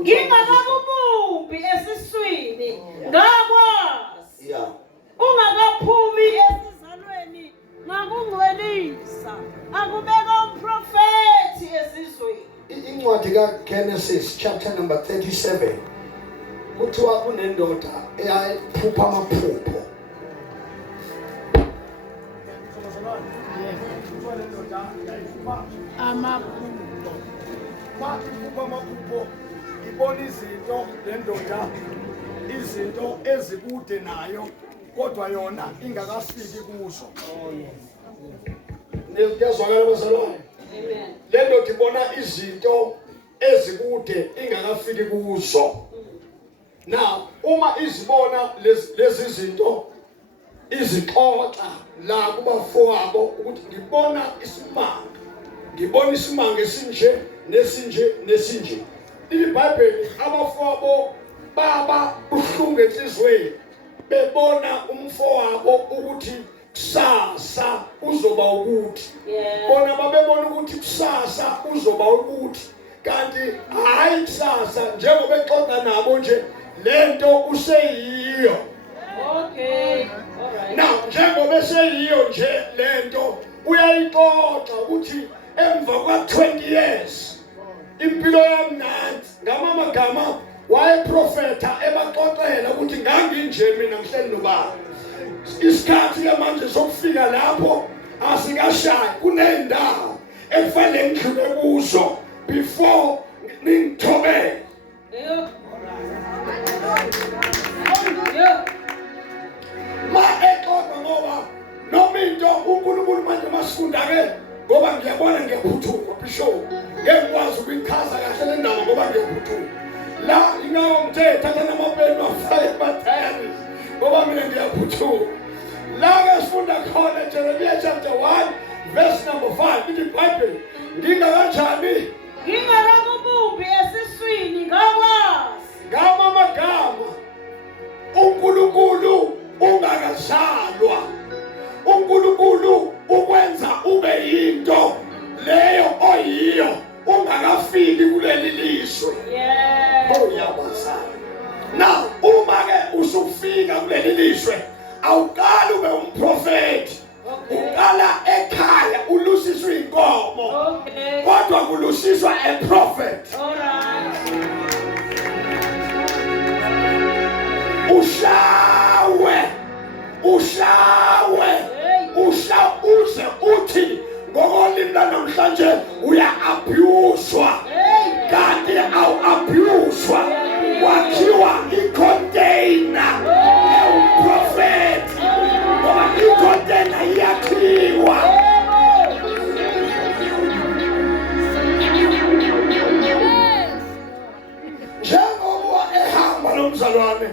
Ngingakakubumbi esiswini ngakwazi. Ungakaphumi esizalweni ngakungcwelisa. Akubeka umprofeti esizweni. Incwadi kaGenesis chapter number 37 kuthiwa kunendoda eyayiphupha amaphupho. Amaphupho ibona izinto lendoda izinto ezikude nayo kodwa yona ingakafiki kuzo. Ngiyazwakala bazalwane. Amen. Lendoda ibona izinto ezikude ingakafiki kuzo. Now uma izibona lezi zinto izixoxa la kubafowabo ukuthi ngibona isimanga. Ngibona isimanga esinje nesinje. IBhayibheli abafowabo baba uhlungu enhlizweni bebona umfowabo ukuthi kusasa uzoba ukuthi. Bona babebona ukuthi kusasa uzoba ukuthi. Kanti hayi kusasa njengoba exoxa nabo nje lento useyiyo. Okay. All right. Now njengoba eseyiyo nje lento uyayixoxa ukuthi emva kwa-20 years impilo yamnandi ngamagama wayeprofetha ebaxoxela ukuthi nganginje mina ngihleli nobaba. Isikhathi ke manje sokufika lapho asikashayi kunendawo ekufanele ngidlule kuzo before ngithobele. Ma exoxa ngoba noma into uNkulunkulu manje masifunda ke ngoba ngiyabona ngiyaphuthuma bishop ngekwazi ukuyichaza kahle le ndaba ngoba ngiyaphuthuma la ingawo ngithe thatha namapeni wafaka ebathayari ngoba mina ngiyaphuthuma la ke sifunda khona Jeremiah chapter 1 verse number 5 ithi iBhayibheli ngingakanjani Ngingakakubumbi esiswini ngakwazi. ngamagama uNkulunkulu ungakazalwa uNkulunkulu ukwenza ube yinto leyo oyiyo ungakafiki kuleli lizwe. Oh yabazali. Now uma ke usufika kuleli lizwe awuqala ube umprofeti. Uqala ekhaya ulusiswa inkomo. Kodwa kulusiswa a prophet. Ushawe uze uthi ngokolimi namhlanje uya-abuswa kanti awu-abuswa kwakhiwa i-container ewumprofethi ngoba i-container iyakhiwa. Njengoba ehamba nomzalwane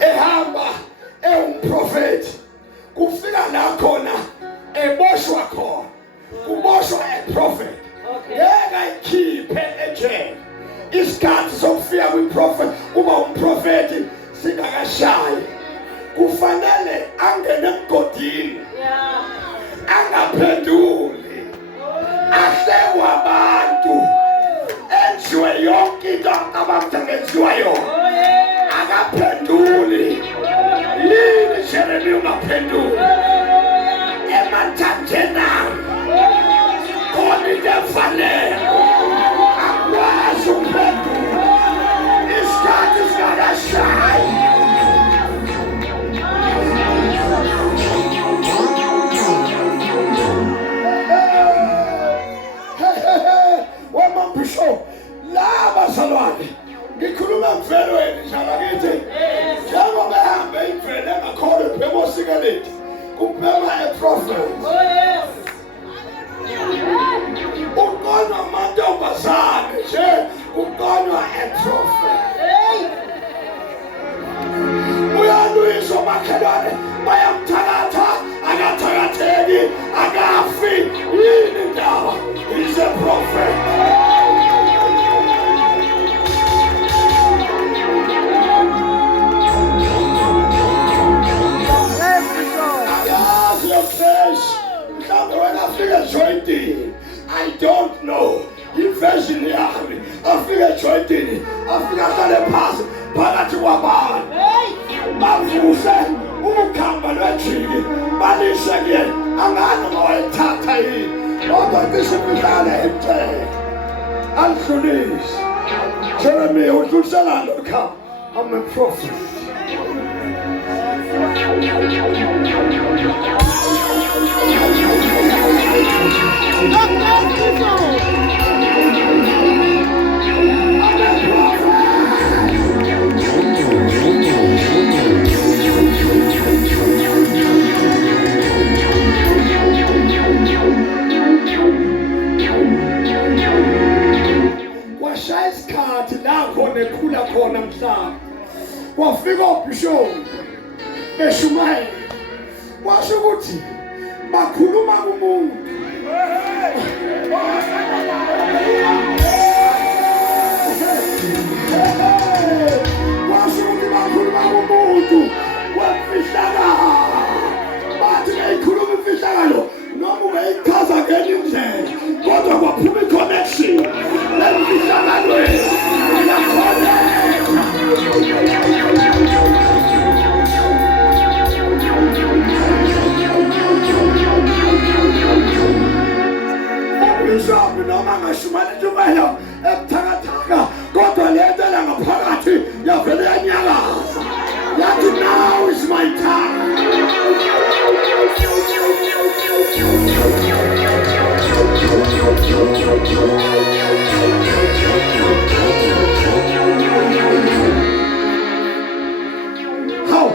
ehamba ewumprofethi kufika la khona eboshwa khona kuboshwa a prophet ngeke ayikhiphe ejele isikhathi sokufika kwi-prophet kuba umprofethi singakashayi kufanele angene emgodini angaphenduli ahlekwe abantu enziwe yonke into abakutengenziwa yona akaphenduli yini Jeremiah ungaphenduli emathanjena khona into efanele akwazi ukuphendula isikhathi singakashayi. Wamabisho laba salwane ngikhuluma mvelweni njalo ngithi njengoba behambe imvelo engakhona phemosikeleti kuphema a prophet. Uqonwa amantombazane nje uqonwa a prophet. Uyalwiswa makhelwane bayamthakatha akathakatheki akafi yini ndaba. He's a prophet. I don't know. Inversion yami afike ejointini, afike ahlale phansi phakathi kwabantu. Bavuse ukukhamba lwejiki, balishe kuyena, angani noma wayethatha yini, kodwa cishe imidlalo emthele. Andlulise. Jeremiah, udlulisela lo khamba. I'm a prophet. Kwashaya isikhathi la khona ekhula khona mhlaba. Wafika ubishop beshumayela. Washo ukuthi bakhuluma kumuntu. Washo ukuthi bakhuluma kumuntu. Wafihlakala. Bathi beyikhuluma imfihlakalo noma ubeyichaza ngenye indlela. Kodwa kwaphuma i-connection. Lemfihlakalweni. Bishop noma ngashumana intshumayelo ebuthakathaka kodwa lento langaphakathi yavele yanyakaza yathi now is my time. How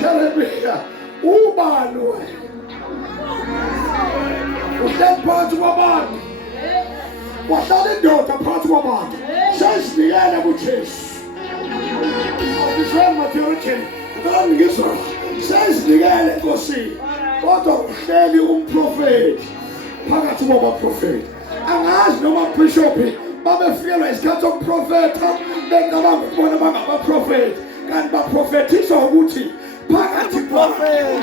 shall it be here? Ubani uhleli phansi kwabantu, wahlala indoda phansi kwabantu, sezinikele kuJesu. Awuzwe matheology, ngani ngizwa sezinikele enkosini, kodwa uhleli umprofeti phakathi kwabaprofeti. Angazi noma bishophi babefikelwa isikhathi sokuprofetha becabanga ukubona bangabaprofeti, kanti baprofethisa ukuthi phakathi kwabafeti.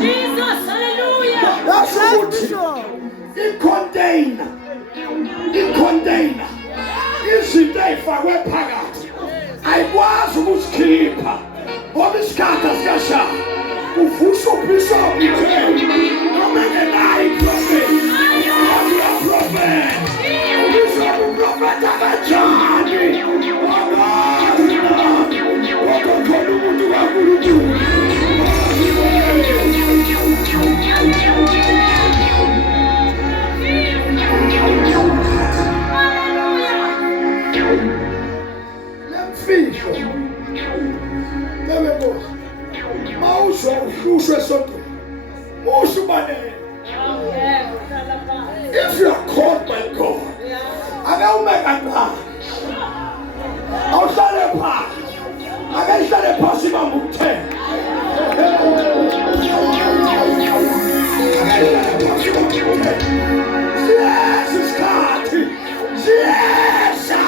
Jesus, hallelujah. That's i-container. I-container. Izinto ey'fakwe phakathi ayikwazi ukusikhipha ngoba isikhathi asikashaya. Uvusa ubishop nje noma engenayo iprofeti. Ubishop uprofeta kanjani? Angazi nami kodwa khona umuntu kaNkulunkulu. Lemfihlo lewebosi mawusho uhlushwe esontweni musho ubalele. If you are called by God, ake ume kancane, awuhlale phansi, ake ihlale phansi bamba umthelo. Siyeza isikhathi, siyeza.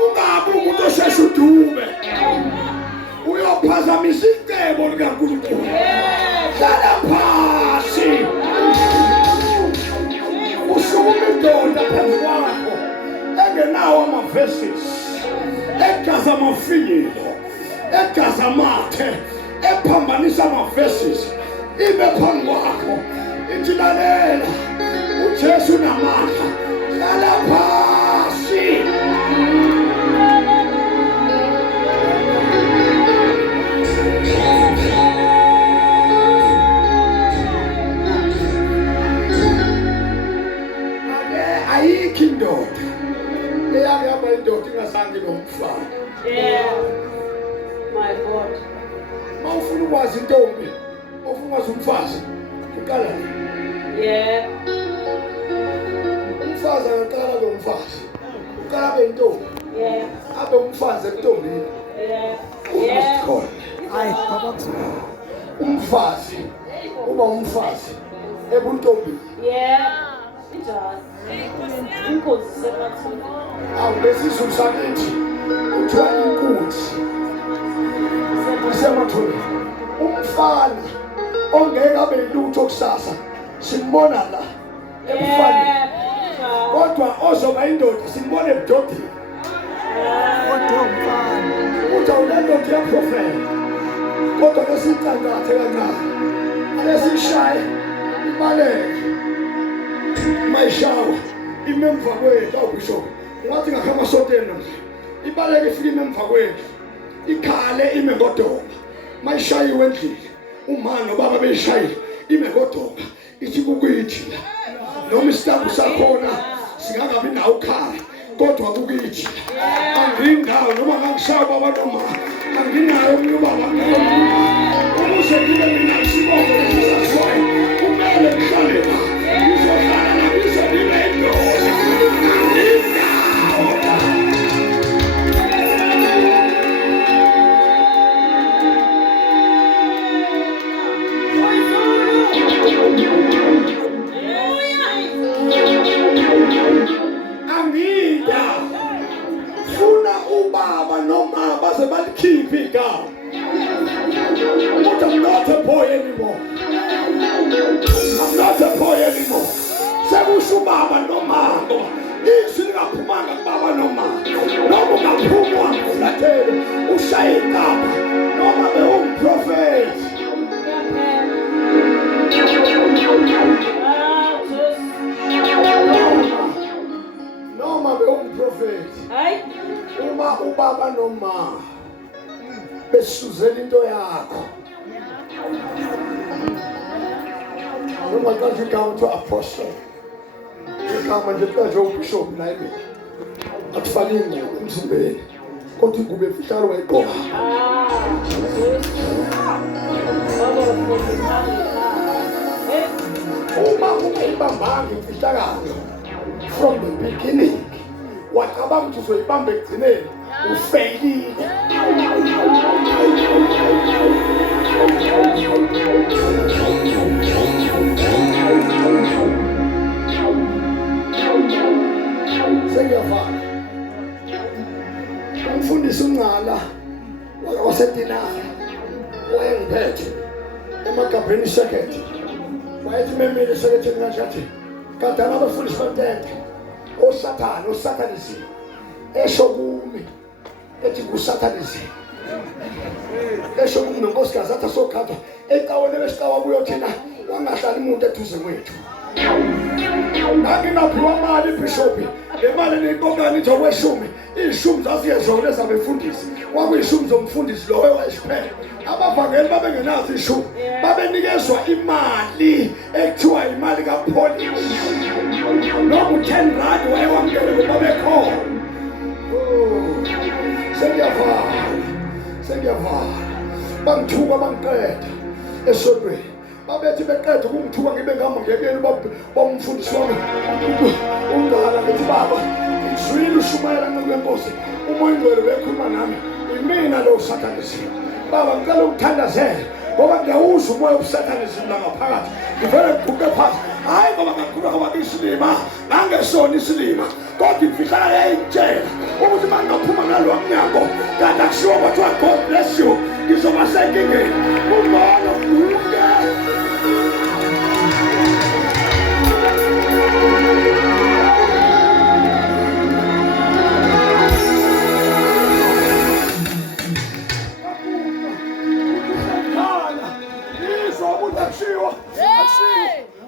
Ungabi umuntu osheshe udume, uyophazamisa icebo likaNkulunkulu. Hlala phansi, usukuma indoda phezu kwakho engenawo ama-verses, egaza amafinyilo, egaza amathe, ephambanisa ama-verses, ibe phambi kwakho ithi lalela uJesu unamandla. Hlala phansi. Ayikho indoda eyake yaba indoda ingazange nomfana. Yeah. My God. Mawufuna ukwazi intombi, ufuna ukwazi umfazi, uqala. Yeah. Umfazi angaqala lo mfazi. Uqala abe intombi. Yeah. Abe umfazi entombini. Yeah. Yeah. Hayi, baba. Umfazi uba umfazi ebuntombini. Yeah. Ukhozi semathini. Awubesizulu sakithi kuthiwa inkunzi isemathole. Umfana ongeke abe yilutho kusasa simbona la ebufaneni, kodwa ozoba indoda simbona ebudodeni. Uthi awunendoda yaprofeta, kodwa lesicangcathe kancane lesishaye ibaleke mayishawa imemva kwethu. Awubisho ngathi ngakhama soteni nje ibaleke ifike imemva kwethu, ikhale ime ngodonga mayishayiwe endlini. Umama nobaba beyishayile ime ngodonga ithi kukithi noma isitambu sakhona singangabi nawo ukhala, kodwa kukithi angindawo noma ngangishaya baba noma anginayo omnye ubaba ukuze ngibe mina isibongo esisaziwayo kumele ngihlale la, ngizohlala la ngize ngibe indoda. Angida funa ubaba noma baze balikhiphe igama. But I'm not a boy anymore. I'm not a boy anymore. Sekusho ubaba noma izwi lingaphumanga kubaba noma ungaphuma uflathele ushaye igama noma bewumprofeti. Noma bewumprofeti. Hayi. Uma ubaba noma besuzela into yakho noma kanti igama to apostle igama nje kanti ubishop naye akufaki ingubo emzimbeni, kodwa ingubo efihlalo wayigqoka. Uma ungayibambanga imfihlakalo from the beginning, wacabanga ukuthi uzoyibamba ekugcineni, ufeyilile. Sengiyafana umfundisi uNgala waseDinara wayengiphethe emagabheni sekhethe, wayethi memile eseketheni kanjani kadala abafundisi batente osatanism esho kumi ethi kusatanizim esho kumi nonkosikazi athi asogada ecaweni lesikawa kuyo thina wangahlali umuntu eduze kwethu. Nanginaphiwa mali ibhishophi, le mali niyinkonkani ithi okweshumi, iy'shumi zaziyezona ezabefundisi, kwakuyishumi zomfundisi lowo wayesiphele. Abavangeli babengenazo ishumi, babenikezwa imali ekuthiwa imali kapolishi noma u-10 rand wayewamkele ngoba bekhona. Sengiyavana bangithuka bangiqeda esontweni, babethi beqeda ukungithuka ngibe ngihamba ngiyekeli bomfundisi wami uNgala, ngithi baba ngizwile ushumayela nceku yenkosi, umoya ingcwele wekhuluma nami, imina lo satanism. Baba ngicela ukuthandazela ngoba ngiyawuzwa umoya obusatanizim la ngaphakathi, ngivele ngiguqe phansi. Hayi ngoba ngakhuluma ngoba ngiyisilima nangesona isilima, kodwa imfihlakalo yayingitshela ukuthi uma ngingaphuma ngalowa mnyango kanti akushiwo kwathiwa God bless you, ngizoba senkingeni. Umoya uguke.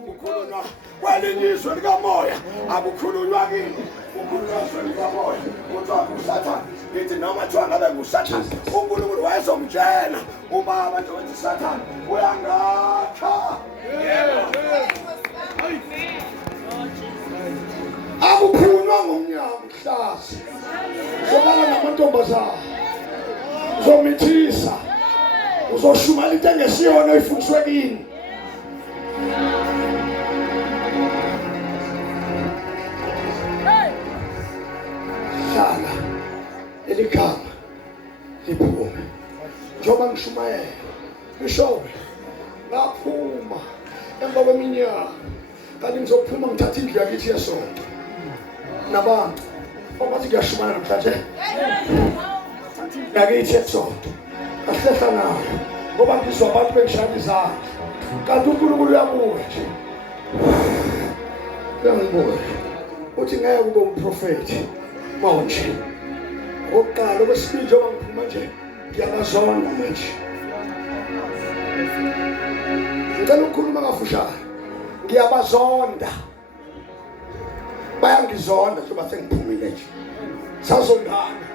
Ukhulunywa kwelinye izwe likamoya, akukhulunywa kini, ukhulunywa izwe likamoya. Kuthiwa kusathane, ngithi noma kuthiwa ngabe ngusathane, uNkulunkulu wayezomtshela ubaba nje wathi sathane uyangakha. Akukhulunywa ngomnyama kusasa, uzolala namantombazana, uzomithisa, uzoshumala into engesiyona oyifundiswe kini. Hlala eligama liphume njengoba ngishumayela bishobe ngaphuma emva kweminyaka, kanti ngizophuma ngithatha indlu yakithi yesonto. nabantu obathi kuyashumana namhlanje yakithi esonto kahlehla nayo ngoba ngizwa abantu bengishaya izandla kanti uNkulunkulu uyabuka nje uyangibuka uthi ngeke ube umprofeti manje oqala okwesibili njengoba ngiphuma nje ngiyabazonda manje ngicela ukukhuluma kafushane ngiyabazonda bayangizonda njengoba sengiphumile nje sazondana